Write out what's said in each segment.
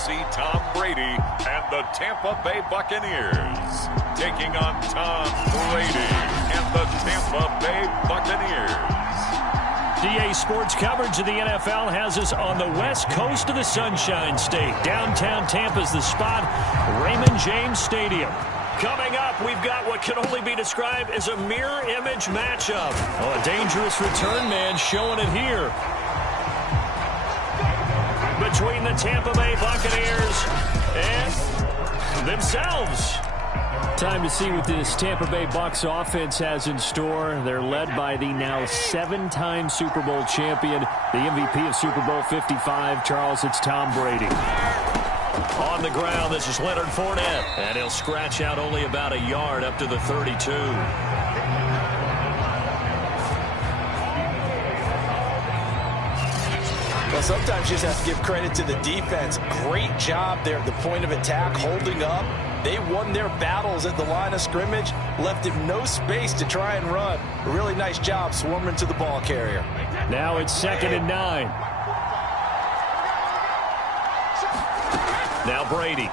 see Tom Brady and the Tampa Bay Buccaneers taking on Tom Brady and the Tampa Bay Buccaneers. DA Sports coverage of the NFL has us on the west coast of the Sunshine State. Downtown Tampa's the spot, Raymond James Stadium. Coming up, we've got what can only be described as a mirror image matchup. Oh, a dangerous return man showing it here. Between the Tampa Bay Buccaneers and themselves. Time to see what this Tampa Bay Bucs offense has in store. They're led by the now 7-time Super Bowl champion, the MVP of Super Bowl 55. Charles, it's Tom Brady. On the ground, this is Leonard Fournette, and he'll scratch out only about a yard up to the 32. Well, sometimes you just have to give credit to the defense. Great job there at the point of attack, holding up. They won their battles at the line of scrimmage, left him no space to try and run. A really nice job swarming to the ball carrier. Now it's 2nd and 9. Now Brady.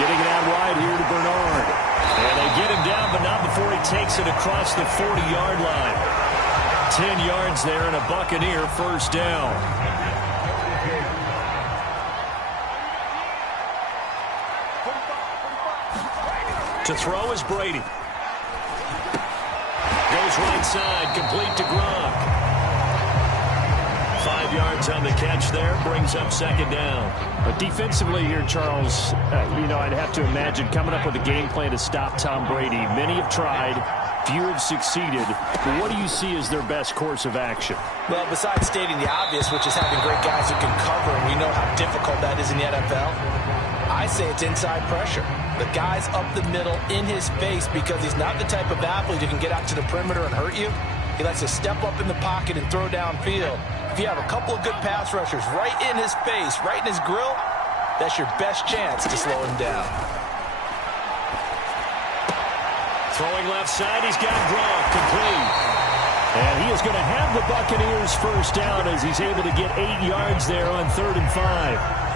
Getting it out wide here to Bernard. And they get him down, but not before he takes it across the 40-yard line. 10 yards there and a Buccaneer first down. To throw is Brady. Goes right side, complete to Gronk. 5 yards on the catch there, brings up 2nd down. But defensively here, Charles, I'd have to imagine coming up with a game plan to stop Tom Brady. Many have tried, few have succeeded. But what do you see as their best course of action? Well, besides stating the obvious, which is having great guys who can cover, and we know how difficult that is in the NFL, I say it's inside pressure. The guy's up the middle in his face because he's not the type of athlete who can get out to the perimeter and hurt you. He likes to step up in the pocket and throw downfield. If you have a couple of good pass rushers right in his face, right in his grill, that's your best chance to slow him down. Throwing left side, he's got Gronk complete. And he is going to have the Buccaneers first down as he's able to get 8 yards there on 3rd and 5.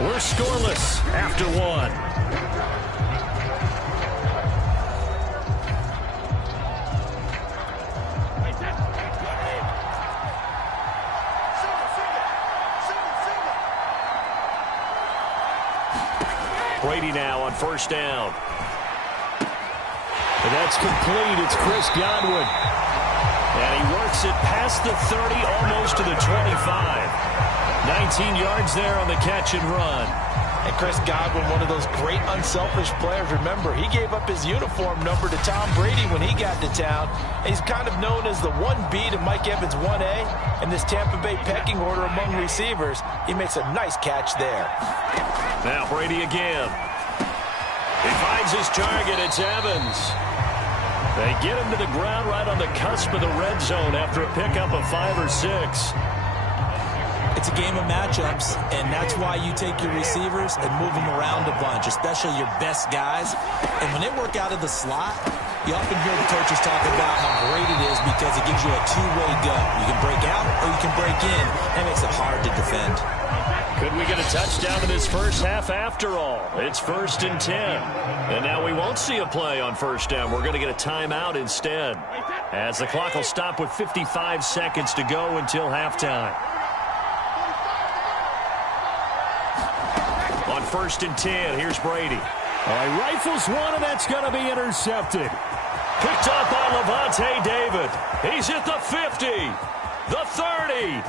We're scoreless after 1. Brady now on 1st down. And that's complete. It's Chris Godwin. And he works it past the 30, almost to the 25. 19 yards there on the catch and run. And Chris Godwin, one of those great unselfish players. Remember, he gave up his uniform number to Tom Brady when he got to town. He's kind of known as the 1B to Mike Evans' 1A. In this Tampa Bay pecking order among receivers, he makes a nice catch there. Now Brady again. He finds his target. It's Evans. They get him to the ground right on the cusp of the red zone after a pickup of 5 or 6. It's a game of matchups, and that's why you take your receivers and move them around a bunch, especially your best guys. And when they work out of the slot, you often hear the coaches talk about how great it is because it gives you a two-way go. You can break out or you can break in. That makes it hard to defend. Could we get a touchdown in this first half after all? It's 1st and 10. And now we won't see a play on 1st down. We're going to get a timeout instead, as the clock will stop with 55 seconds to go until halftime. On 1st and 10, here's Brady. He rifles one, and that's going to be intercepted. Picked up by Levante David. He's at the 50, the 30.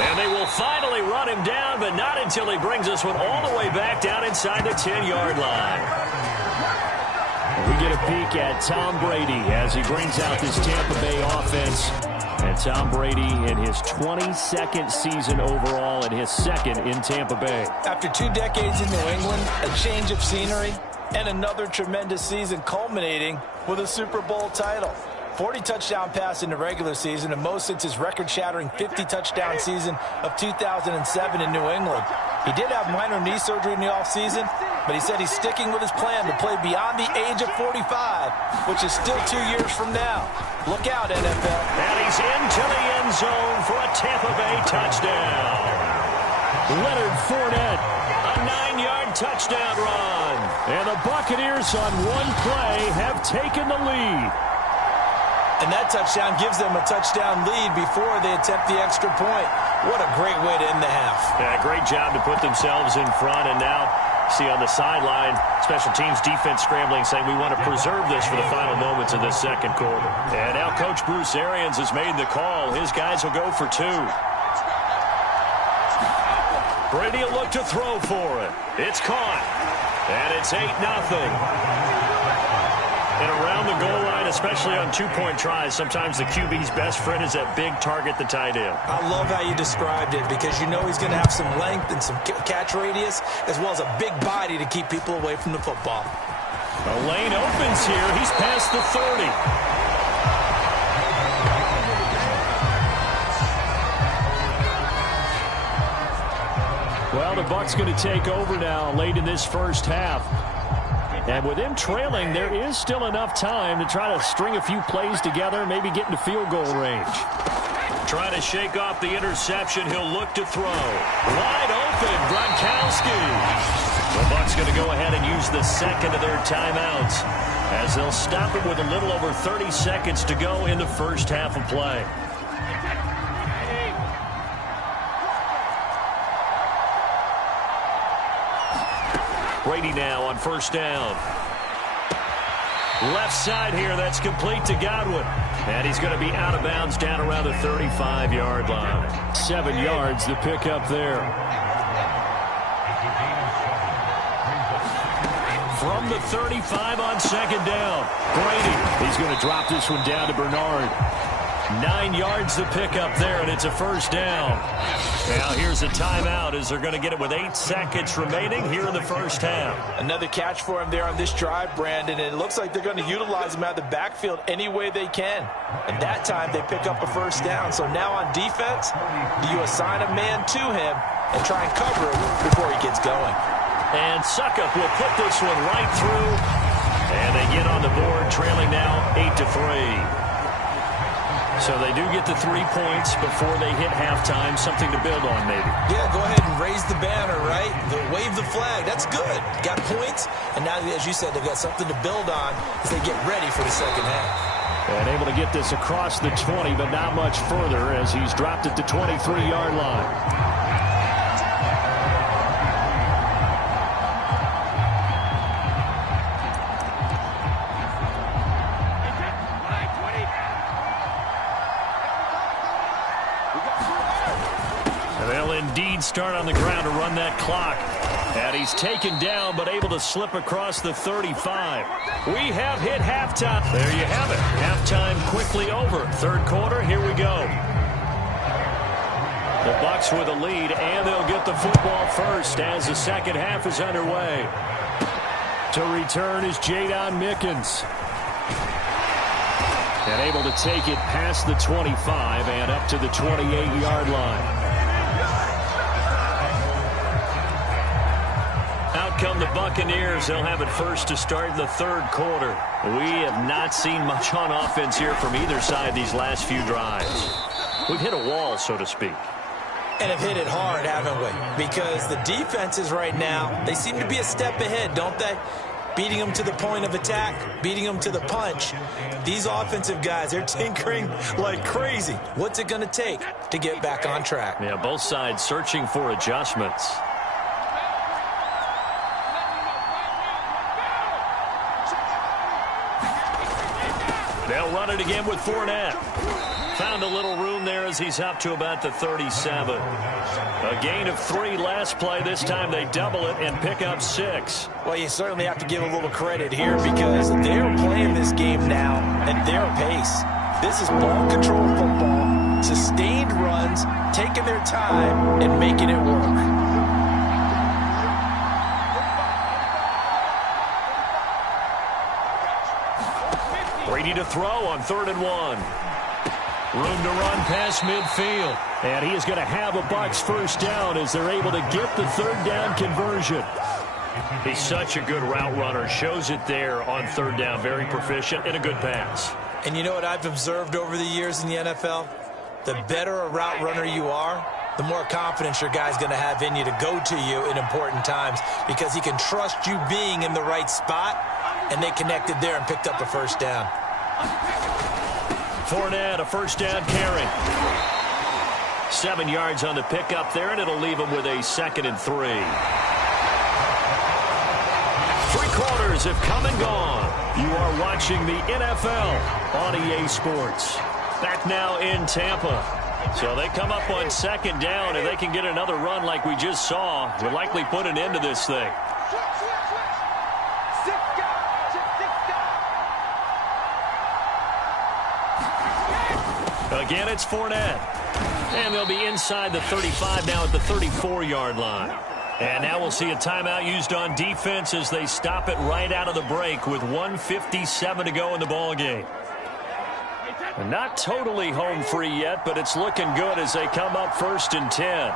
And they will finally run him down, but not until he brings us one all the way back down inside the 10-yard line. We get a peek at Tom Brady as he brings out this Tampa Bay offense. And Tom Brady in his 22nd season overall and his 2nd in Tampa Bay. After 2 decades in New England, a change of scenery, and another tremendous season culminating with a Super Bowl title. 40 touchdown pass in the regular season, and most since his record-shattering 50-touchdown season of 2007 in New England. He did have minor knee surgery in the offseason, but he said he's sticking with his plan to play beyond the age of 45, which is still 2 years from now. Look out, NFL. And he's into the end zone for a Tampa Bay touchdown. Leonard Fournette, a 9-yard touchdown run. And the Buccaneers on one play have taken the lead. And that touchdown gives them a touchdown lead before they attempt the extra point. What a great way to end the half. Yeah, great job to put themselves in front. And now, see on the sideline, special teams defense scrambling, saying we want to preserve this for the final moments of this second quarter. And now Coach Bruce Arians has made the call. His guys will go for 2. Brady will look to throw for it. It's caught. And it's 8-0. And around the goal line, especially on 2-point tries, sometimes the QB's best friend is that big target, the tight end. I love how you described it, because you know he's going to have some length and some catch radius, as well as a big body to keep people away from the football. A lane opens here. He's past the 30. Well, the Bucs going to take over now late in this first half. And with them trailing, there is still enough time to try to string a few plays together, maybe get into field goal range. Trying to shake off the interception. He'll look to throw. Wide open, Gronkowski. The Bucs going to go ahead and use the second of their timeouts, as they'll stop it with a little over 30 seconds to go in the first half of play. Brady now on first down. Left side here, that's complete to Godwin. And he's going to be out of bounds down around the 35-yard line. 7 yards to pick up there. From the 35 on second down. Brady, he's going to drop this one down to Bernard. 9 yards to pick up there, and it's a first down. Now here's a timeout as they're going to get it with 8 seconds remaining here in the first half. Another catch for him there on this drive, Brandon, and it looks like they're going to utilize him out of the backfield any way they can. And that time they pick up a first down. So now on defense, do you assign a man to him and try and cover him before he gets going? And Suckup will put this one right through. And they get on the board, trailing now 8-3. So they do get the 3 points before they hit halftime. Something to build on, maybe. Yeah, go ahead and raise the banner, right? Wave the flag. That's good. Got points, and now, as you said, they've got something to build on as they get ready for the second half. And able to get this across the 20, but not much further as he's dropped it to 23-yard line. Indeed start on the ground to run that clock. And he's taken down, but able to slip across the 35. We have hit halftime. There you have it. Halftime quickly over. Third quarter, here we go. The Bucs with a lead, and they'll get the football first as the second half is underway. To return is Jadon Mickens. And able to take it past the 25 and up to the 28-yard line. Come the Buccaneers. They'll have it first to start in the third quarter. We have not seen much on offense here from either side these last few drives. We've hit a wall, so to speak. And have hit it hard, haven't we? Because the defenses right now, they seem to be a step ahead, don't they? Beating them to the point of attack, beating them to the punch. These offensive guys, they're tinkering like crazy. What's it going to take to get back on track? Yeah, both sides searching for adjustments. They'll run it again with Fournette. Found a little room there as he's up to about the 37. A gain of 3 last play. This time they double it and pick up 6. Well, you certainly have to give a little credit here because they're playing this game now at their pace. This is ball control football, sustained runs, taking their time and making it work. Brady to throw on 3rd and 1. Room to run past midfield. And he is going to have a Bucs first down as they're able to get the 3rd down conversion. He's such a good route runner. Shows it there on 3rd down. Very proficient and a good pass. And you know what I've observed over the years in the NFL? The better a route runner you are, the more confidence your guy's going to have in you to go to you in important times because he can trust you being in the right spot, and they connected there and picked up a first down. Fournette, a first down carry. 7 yards on the pickup there, and it'll leave him with a 2nd and 3. 3 quarters have come and gone. You are watching the NFL on EA Sports. Back now in Tampa. So they come up on 2nd down. If they can get another run like we just saw, will likely put an end to this thing. Again, it's Fournette. And they'll be inside the 35 now at the 34-yard line. And now we'll see a timeout used on defense as they stop it right out of the break with 1:57 to go in the ballgame. Not totally home free yet, but it's looking good as they come up 1st and 10.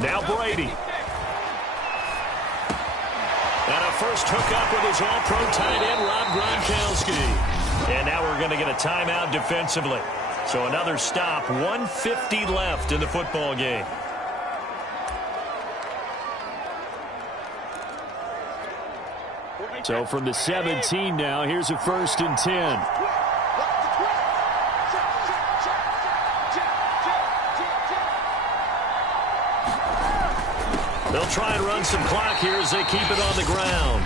Now Brady. And a first hookup with his all-pro tight end, Rob Gronkowski. And now we're going to get a timeout defensively. So another stop, 1:50 left in the football game. So from the 17 now, here's a 1st and 10. They'll try and run some clock here as they keep it on the ground.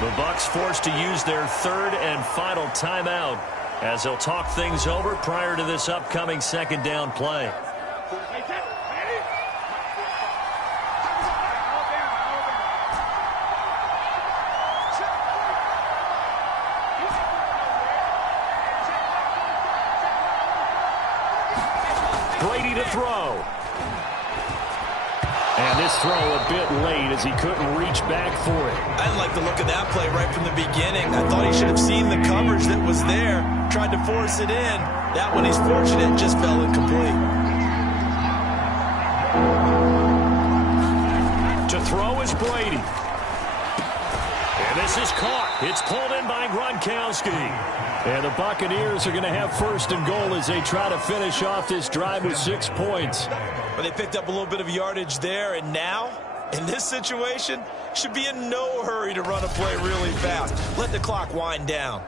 The Bucs forced to use their 3rd and final timeout as they'll talk things over prior to this upcoming 2nd down play. Brady to throw. And this throw a bit late as he couldn't reach back for it. I didn't like the look of that play right from the beginning. I thought he should have seen the coverage that was there, tried to force it in. That one, he's fortunate, just fell incomplete. To throw is Brady. And this is caught. It's pulled in by Gronkowski. And the Buccaneers are going to have 1st and goal as they try to finish off this drive with 6 points. But they picked up a little bit of yardage there, and now, in this situation, should be in no hurry to run a play really fast. Let the clock wind down.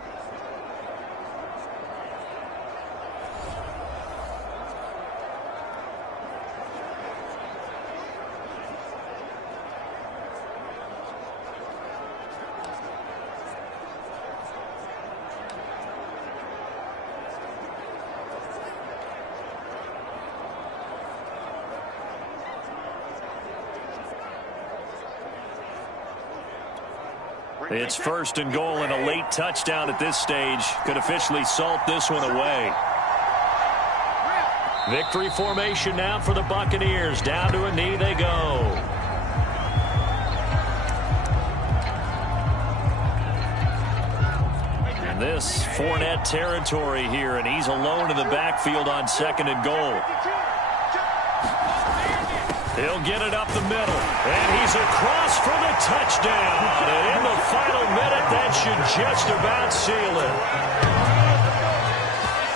It's 1st and goal, and a late touchdown at this stage could officially salt this one away. Victory formation now for the Buccaneers. Down to a knee they go. And this Fournette territory here, and he's alone in the backfield on 2nd and goal. He'll get it up the middle, and he's across for the touchdown. And in the final minute, that should just about seal it.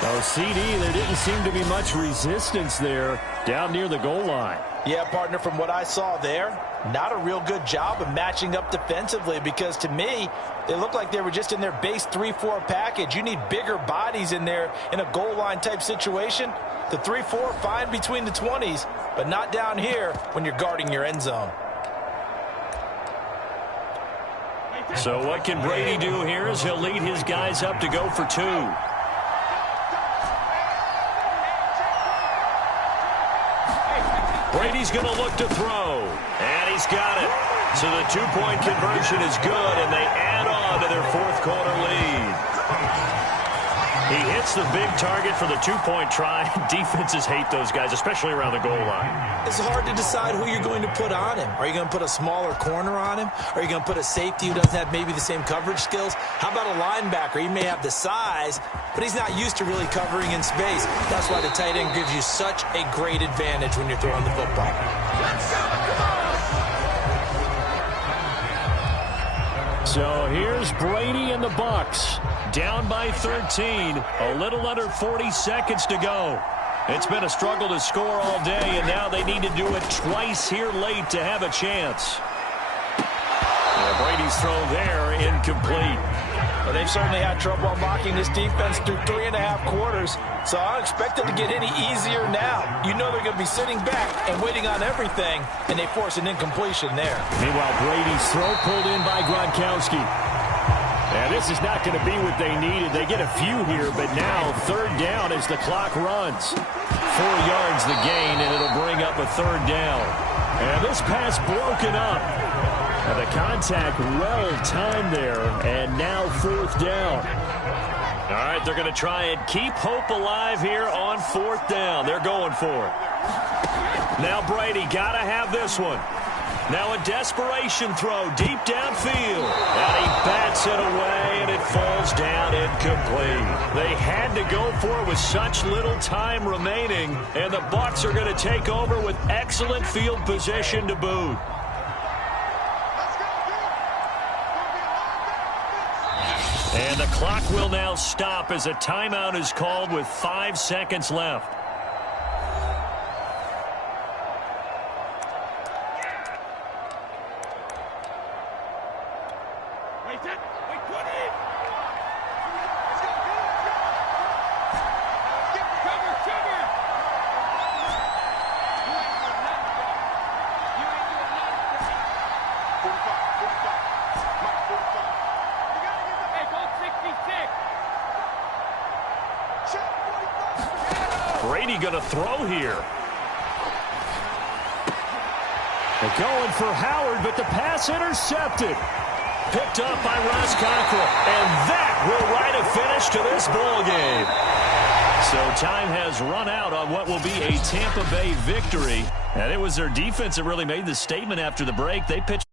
Oh, CD, there didn't seem to be much resistance there down near the goal line. Yeah, partner, from what I saw there, not a real good job of matching up defensively because, to me, they look like they were just in their base 3-4 package. You need bigger bodies in there in a goal line type situation. The 3-4, fine between the 20s, but not down here when you're guarding your end zone. So what can Brady do here is he'll lead his guys up to go for 2. Brady's going to look to throw. And he's got it. So the two-point conversion is good, and they add on to their fourth-quarter lead. He hits the big target for the two-point try. Defenses hate those guys, especially around the goal line. It's hard to decide who you're going to put on him. Are you going to put a smaller corner on him? Are you going to put a safety who doesn't have maybe the same coverage skills? How about a linebacker? He may have the size, but he's not used to really covering in space. That's why the tight end gives you such a great advantage when you're throwing the football. So here's Brady and the Bucs. Down by 13. A little under 40 seconds to go. It's been a struggle to score all day, and now they need to do it twice here late to have a chance. And Brady's throw there, incomplete. Well, they've certainly had trouble unlocking this defense through 3.5 quarters, so I don't expect it to get any easier now. You know they're going to be sitting back and waiting on everything, and they force an incompletion there. Meanwhile, Brady's throw pulled in by Gronkowski. And this is not going to be what they needed. They get a few here, but now third down as the clock runs. 4 yards the gain, and it'll bring up a third down. And this pass broken up. And the contact well-timed there, and now fourth down. All right, they're going to try and keep hope alive here on fourth down. They're going for it. Now Brady got to have this one. Now a desperation throw deep downfield. And he bats it away, and it falls down incomplete. They had to go for it with such little time remaining, and the Bucs are going to take over with excellent field position to boot. And the clock will now stop as a timeout is called with 5 seconds left. Brady going to throw here. They're going for Howard, but the pass intercepted. Picked up by Ross Cockrell. And that will write a finish to this ball game. So time has run out on what will be a Tampa Bay victory. And it was their defense that really made the statement after the break. They pitched